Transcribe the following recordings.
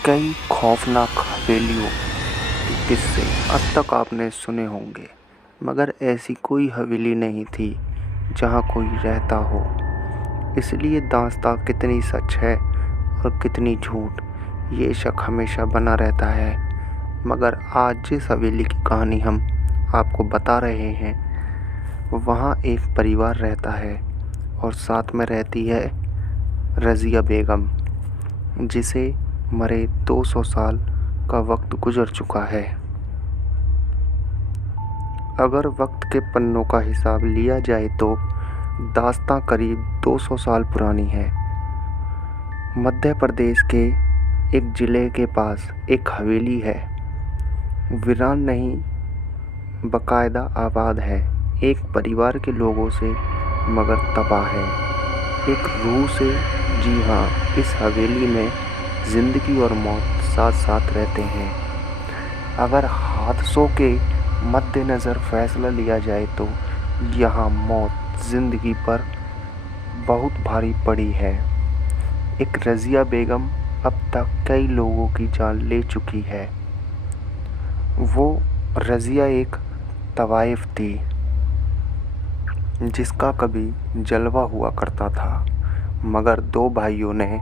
कई खौफनाक हवेलियों के किस्से अब तक आपने सुने होंगे, मगर ऐसी कोई हवेली नहीं थी जहाँ कोई रहता हो। इसलिए दास्तां कितनी सच है और कितनी झूठ, ये शक हमेशा बना रहता है। मगर आज जिस हवेली की कहानी हम आपको बता रहे हैं, वहाँ एक परिवार रहता है और साथ में रहती है रज़िया बेगम, जिसे मरे 200 साल का वक्त गुजर चुका है। अगर वक्त के पन्नों का हिसाब लिया जाए तो दास्तां करीब 200 साल पुरानी है। मध्य प्रदेश के एक ज़िले के पास एक हवेली है। वीरान नहीं, बाकायदा आबाद है, एक परिवार के लोगों से मगर तबाह है, एक रूह से। जी हाँ, इस हवेली में ज़िंदगी और मौत साथ साथ रहते हैं। अगर हादसों के मद्देनज़र फैसला लिया जाए तो यहाँ मौत ज़िंदगी पर बहुत भारी पड़ी है। एक रज़िया बेगम अब तक कई लोगों की जान ले चुकी है। वो रज़िया एक तवाइफ थी जिसका कभी जलवा हुआ करता था, मगर दो भाइयों ने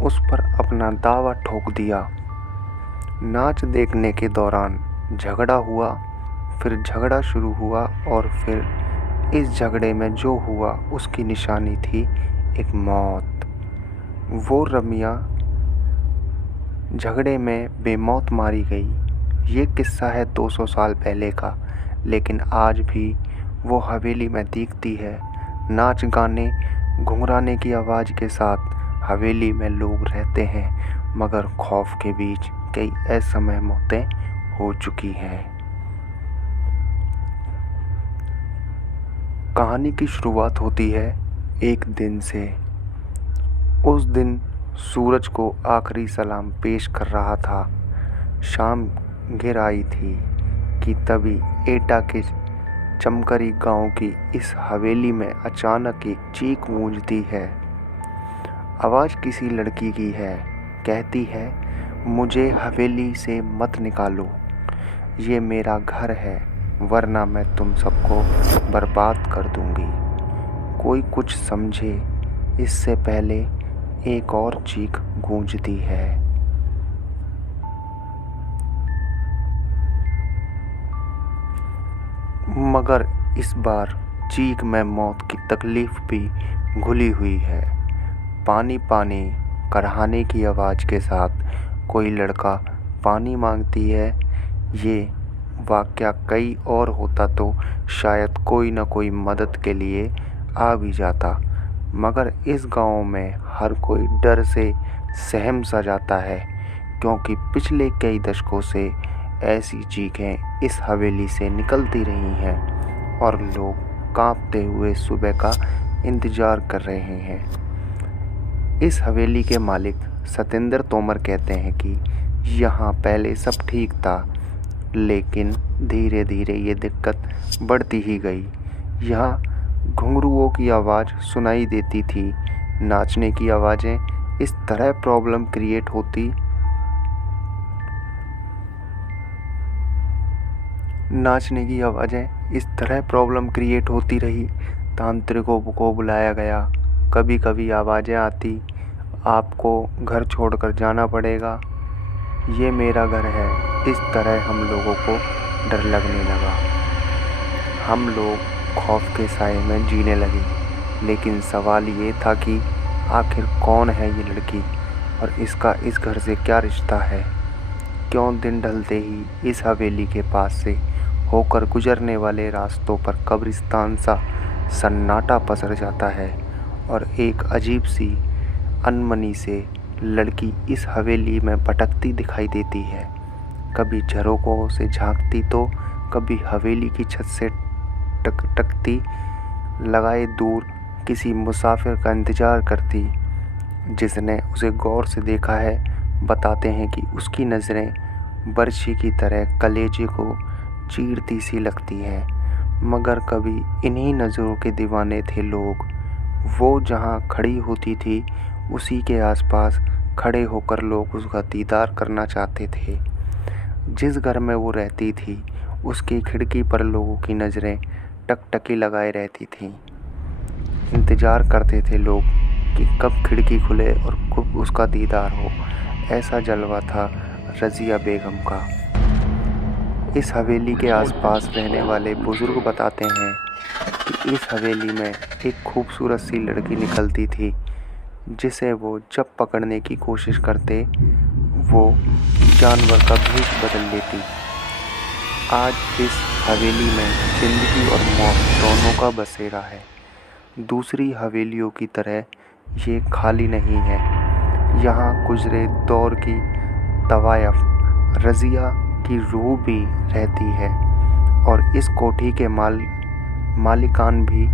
उस पर अपना दावा ठोक दिया। नाच देखने के दौरान झगड़ा हुआ, फिर झगड़ा शुरू हुआ और फिर इस झगड़े में जो हुआ उसकी निशानी थी एक मौत। वो रमिया झगड़े में बेमौत मारी गई। ये किस्सा है 200 साल पहले का, लेकिन आज भी वो हवेली में दिखती है। नाच गाने घुंघराने की आवाज़ के साथ हवेली में लोग रहते हैं, मगर खौफ के बीच कई असमय मौतें हो चुकी हैं। कहानी की शुरुआत होती है एक दिन से। उस दिन सूरज को आखिरी सलाम पेश कर रहा था। शाम घिर आई थी कि तभी एटा के चमकरी गांव की इस हवेली में अचानक एक चीख गूंजती है। आवाज़ किसी लड़की की है, कहती है, मुझे हवेली से मत निकालो, ये मेरा घर है, वरना मैं तुम सबको बर्बाद कर दूंगी। कोई कुछ समझे इससे पहले एक और चीख गूंजती है। मगर इस बार चीख में मौत की तकलीफ भी घुली हुई है। पानी पानी करहाने की आवाज़ के साथ कोई लड़का पानी मांगती है। ये वाक़या कई और होता तो शायद कोई न कोई मदद के लिए आ भी जाता, मगर इस गांव में हर कोई डर से सहम सा जाता है, क्योंकि पिछले कई दशकों से ऐसी चीखें इस हवेली से निकलती रही हैं और लोग कांपते हुए सुबह का इंतज़ार कर रहे हैं। इस हवेली के मालिक सतेंद्र तोमर कहते हैं कि यहाँ पहले सब ठीक था, लेकिन धीरे धीरे ये दिक्कत बढ़ती ही गई। यहाँ घुंघरुओं की आवाज़ सुनाई देती थी, नाचने की आवाज़ें इस तरह प्रॉब्लम क्रिएट होती रही। तांत्रिकों को बुलाया गया, कभी कभी आवाज़ें आती, आपको घर छोड़कर जाना पड़ेगा, ये मेरा घर है। इस तरह हम लोगों को डर लगने लगा। हम लोग खौफ के साए में जीने लगे। लेकिन सवाल ये था कि आखिर कौन है ये लड़की और इसका इस घर से क्या रिश्ता है? क्यों दिन ढलते ही इस हवेली के पास से होकर गुजरने वाले रास्तों पर कब्रिस्तान सा सन्नाटा पसर जाता है और एक अजीब सी अनमनी से लड़की इस हवेली में भटकती दिखाई देती है। कभी झरोकों से झांकती तो कभी हवेली की छत से टकटकती लगाए दूर किसी मुसाफिर का इंतज़ार करती। जिसने उसे गौर से देखा है बताते हैं कि उसकी नज़रें बर्छी की तरह कलेजे को चीरती सी लगती हैं। मगर कभी इन्हीं नज़रों के दीवाने थे लोग। वो जहाँ खड़ी होती थी उसी के आसपास खड़े होकर लोग उसका दीदार करना चाहते थे। जिस घर में वो रहती थी उसकी खिड़की पर लोगों की नज़रें टकटकी लगाए रहती थीं। इंतज़ार करते थे लोग कि कब खिड़की खुले और कब उसका दीदार हो। ऐसा जलवा था रज़िया बेगम का। इस हवेली के आसपास रहने वाले बुज़ुर्ग बताते हैं कि इस हवेली में एक खूबसूरत सी लड़की निकलती थी, जिसे वो जब पकड़ने की कोशिश करते वो जानवर का भेष बदल लेती। आज इस हवेली में ज़िंदगी और मौत दोनों का बसेरा है। दूसरी हवेलियों की तरह ये खाली नहीं है। यहाँ गुज़रे दौर की तवायफ रज़िया की रूह भी रहती है और इस कोठी के मालिकान भी,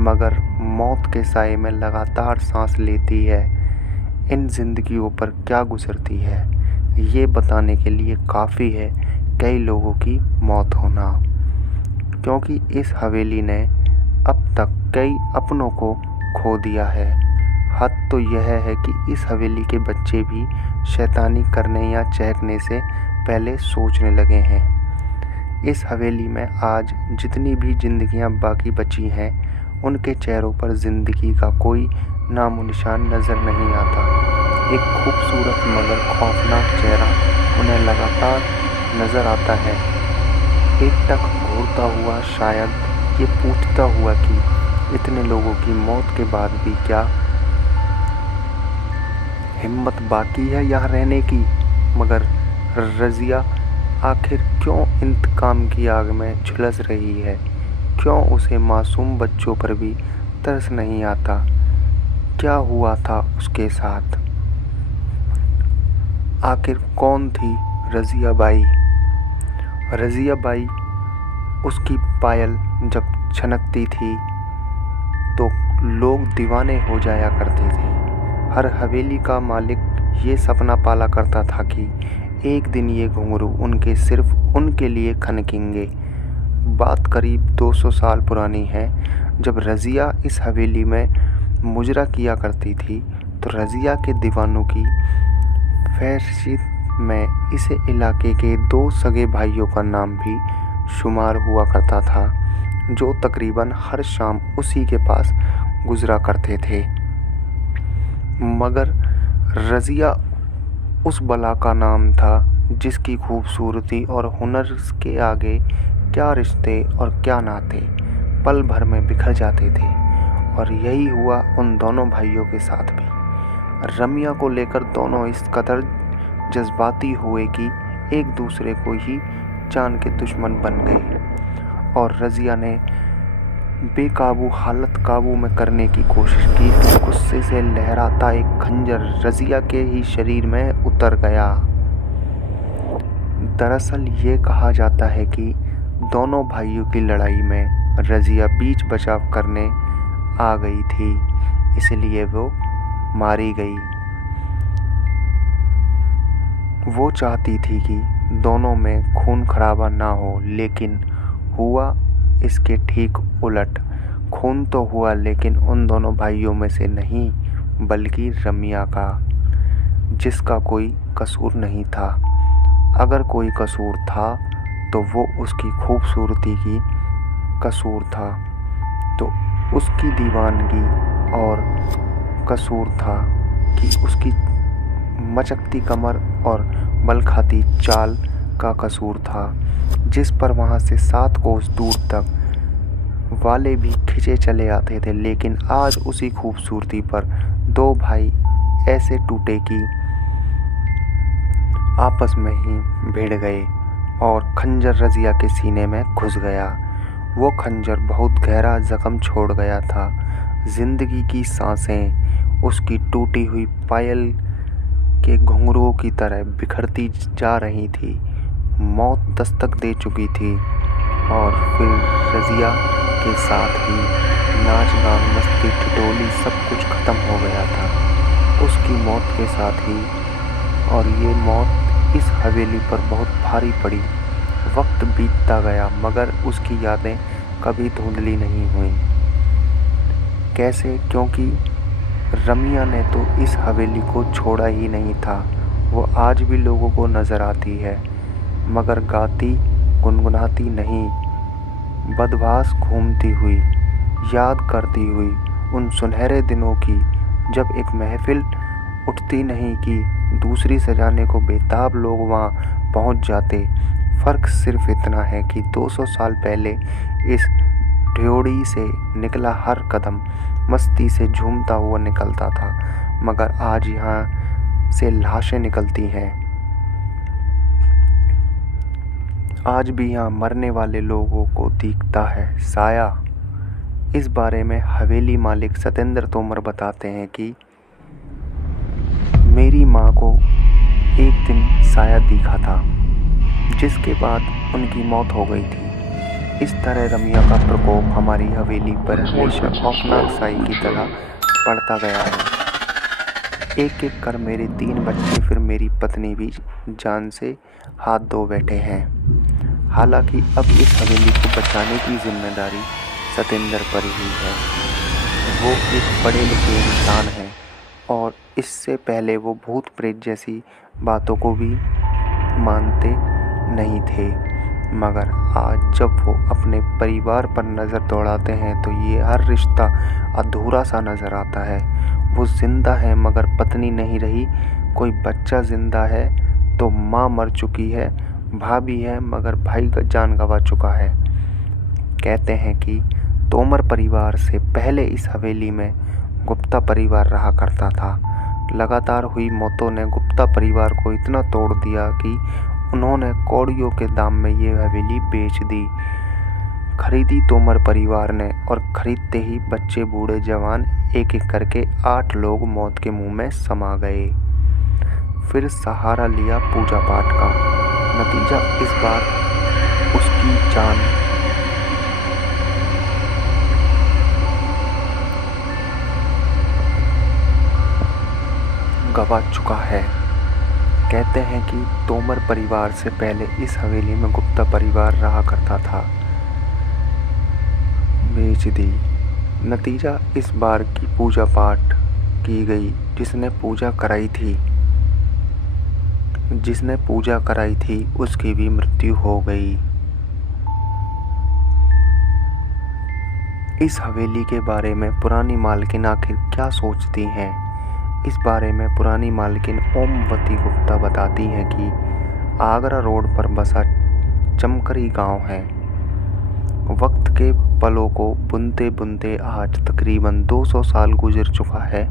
मगर मौत के साए में लगातार सांस लेती है। इन जिंदगियों पर क्या गुजरती है ये बताने के लिए काफ़ी है कई लोगों की मौत होना, क्योंकि इस हवेली ने अब तक कई अपनों को खो दिया है। हद तो यह है कि इस हवेली के बच्चे भी शैतानी करने या चहकने से पहले सोचने लगे हैं। इस हवेली में आज जितनी भी जिंदगियां बाकी बची हैं उनके चेहरों पर ज़िंदगी का कोई नामो निशान नज़र नहीं आता। एक खूबसूरत मगर खौफनाक चेहरा उन्हें लगातार नज़र आता है। एक टक घूरता हुआ, शायद ये पूछता हुआ कि इतने लोगों की मौत के बाद भी क्या हिम्मत बाकी है यहाँ रहने की। मगर रज़िया आखिर क्यों इंतकाम की आग में झुलस रही है? क्यों उसे मासूम बच्चों पर भी तरस नहीं आता? क्या हुआ था उसके साथ? आखिर कौन थी रज़िया बाई? रज़िया बाई, उसकी पायल जब छनकती थी तो लोग दीवाने हो जाया करते थे। हर हवेली का मालिक ये सपना पाला करता था कि एक दिन ये घुंघरू सिर्फ उनके लिए खनकेंगे। बात करीब 200 साल पुरानी है। जब रज़िया इस हवेली में मुजरा किया करती थी तो रज़िया के दीवानों की फहरिस्त में इस इलाके के 2 सगे भाइयों का नाम भी शुमार हुआ करता था, जो तकरीबन हर शाम उसी के पास गुजरा करते थे। मगर रज़िया उस बला का नाम था जिसकी खूबसूरती और हुनर के आगे क्या रिश्ते और क्या नाते पल भर में बिखर जाते थे। और यही हुआ उन दोनों भाइयों के साथ भी। रमिया को लेकर दोनों इस कदर जज्बाती हुए कि एक दूसरे को ही जान के दुश्मन बन गए। और रज़िया ने बेकाबू हालत काबू में करने की कोशिश की तो गुस्से से लहराता एक खंजर रज़िया के ही शरीर में उतर गया। दरअसल ये कहा जाता है कि दोनों भाइयों की लड़ाई में रज़िया बीच बचाव करने आ गई थी, इसलिए वो मारी गई। वो चाहती थी कि दोनों में खून खराबा ना हो, लेकिन हुआ इसके ठीक उलट। खून तो हुआ लेकिन उन दोनों भाइयों में से नहीं, बल्कि रमिया का, जिसका कोई कसूर नहीं था। अगर कोई कसूर था तो वो उसकी खूबसूरती की कसूर था, तो उसकी दीवानगी, और कसूर था कि उसकी मचकती कमर और बल खाती चाल का कसूर था, जिस पर वहाँ से 7 कोस दूर तक वाले भी खिंचे चले आते थे। लेकिन आज उसी खूबसूरती पर 2 भाई ऐसे टूटे कि आपस में ही भिड़ गए और खंजर रज़िया के सीने में घुस गया। वो खंजर बहुत गहरा जख्म छोड़ गया था। जिंदगी की सांसें उसकी टूटी हुई पायल के घुंघरुओं की तरह बिखरती जा रही थी। मौत दस्तक दे चुकी थी और फिर रज़िया के साथ ही नाच गान मस्ती ठिठोली सब कुछ ख़त्म हो गया था उसकी मौत के साथ ही। और ये मौत इस हवेली पर बहुत भारी पड़ी। वक्त बीतता गया मगर उसकी यादें कभी धुंधली नहीं हुई। कैसे? क्योंकि रमिया ने तो इस हवेली को छोड़ा ही नहीं था। वो आज भी लोगों को नज़र आती है, मगर गाती गुनगुनाती नहीं, बदभास घूमती हुई, याद करती हुई उन सुनहरे दिनों की, जब एक महफिल उठती नहीं कि दूसरी सजाने को बेताब लोग वहाँ पहुँच जाते। फ़र्क सिर्फ इतना है कि 200 साल पहले इस ड्योढ़ी से निकला हर कदम मस्ती से झूमता हुआ निकलता था, मगर आज यहाँ से लाशें निकलती हैं। आज भी यहाँ मरने वाले लोगों को दिखता है साया। इस बारे में हवेली मालिक सतेंद्र तोमर बताते हैं कि मेरी माँ को एक दिन साया दिखा था, जिसके बाद उनकी मौत हो गई थी। इस तरह रमिया का प्रकोप हमारी हवेली पर हमेशा खौफनाक साई की तरह पड़ता गया है। एक एक कर मेरे 3 बच्चे, फिर मेरी पत्नी भी जान से हाथ धो बैठे हैं। हालांकि अब इस हवेली को बचाने की जिम्मेदारी सतेंद्र पर ही है। वो एक पढ़े लिखे इंसान हैं और इससे पहले वो भूत प्रेत जैसी बातों को भी मानते नहीं थे, मगर आज जब वो अपने परिवार पर नज़र दौड़ाते हैं तो ये हर रिश्ता अधूरा सा नज़र आता है। वो जिंदा है मगर पत्नी नहीं रही, कोई बच्चा जिंदा है तो माँ मर चुकी है, भाभी है मगर भाई जान गंवा चुका है। कहते हैं कि तोमर परिवार से पहले इस हवेली में गुप्ता परिवार रहा करता था। लगातार हुई मौतों ने गुप्ता परिवार को इतना तोड़ दिया कि उन्होंने कौड़ियों के दाम में ये हवेली बेच दी। खरीदी तोमर परिवार ने, और खरीदते ही बच्चे बूढ़े जवान एक एक करके 8 लोग मौत के मुंह में समा गए। फिर सहारा लिया पूजा पाठ का। नतीजा इस बार उसकी जान गंवा चुका है। कहते हैं कि तोमर परिवार से पहले इस हवेली में गुप्ता परिवार रहा करता था, बेच दी। नतीजा इस बार की पूजा पाठ की गई। जिसने पूजा कराई थी उसकी भी मृत्यु हो गई। इस हवेली के बारे में पुरानी मालकिन आखिर क्या सोचती हैं? इस बारे में पुरानी मालकिन ओमवती गुप्ता बताती हैं कि आगरा रोड पर बसा चमकरी गांव है। वक्त के पलों को बुनते बुनते आज तकरीबन 200 साल गुजर चुका है,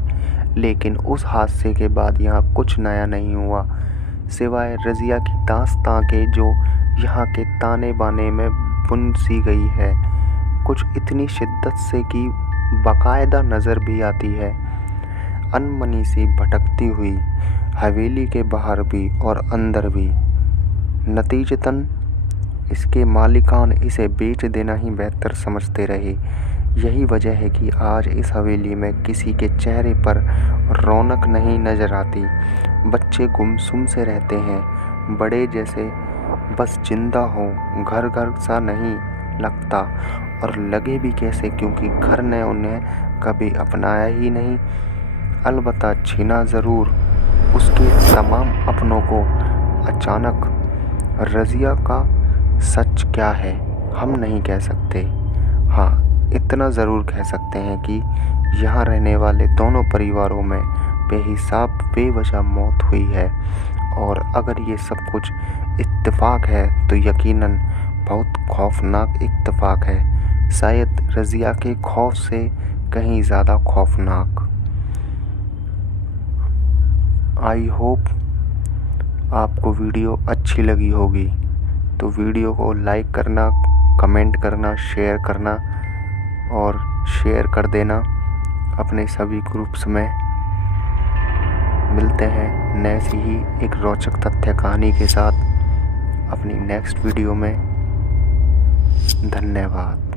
लेकिन उस हादसे के बाद यहाँ कुछ नया नहीं हुआ, सिवाय रज़िया की दास्तां के जो यहाँ के ताने बाने में बुन सी गई है, कुछ इतनी शिद्दत से कि बाकायदा नज़र भी आती है। अनमनी सी भटकती हुई हवेली के बाहर भी और अंदर भी। नतीजतन इसके मालिकान इसे बेच देना ही बेहतर समझते रहे। यही वजह है कि आज इस हवेली में किसी के चेहरे पर रौनक नहीं नज़र आती। बच्चे गुमसुम से रहते हैं, बड़े जैसे बस जिंदा हों, घर घर सा नहीं लगता, और लगे भी कैसे क्योंकि घर ने उन्हें कभी अपनाया ही नहीं। अलबत्ता छीना ज़रूर उसके तमाम अपनों को अचानक। रज़िया का सच क्या है हम नहीं कह सकते। हाँ, इतना ज़रूर कह सकते हैं कि यहाँ रहने वाले दोनों परिवारों में बेहिसाब बेवजह मौत हुई है, और अगर ये सब कुछ इत्तेफाक है तो यकीनन बहुत खौफनाक इत्तेफाक है, शायद रज़िया के खौफ से कहीं ज़्यादा खौफनाक। आई होप आपको वीडियो अच्छी लगी होगी, तो वीडियो को लाइक करना, कमेंट करना, शेयर करना और शेयर कर देना अपने सभी ग्रुप्स में। मिलते हैं नए सी ही एक रोचक तथ्य कहानी के साथ अपनी नेक्स्ट वीडियो में। धन्यवाद।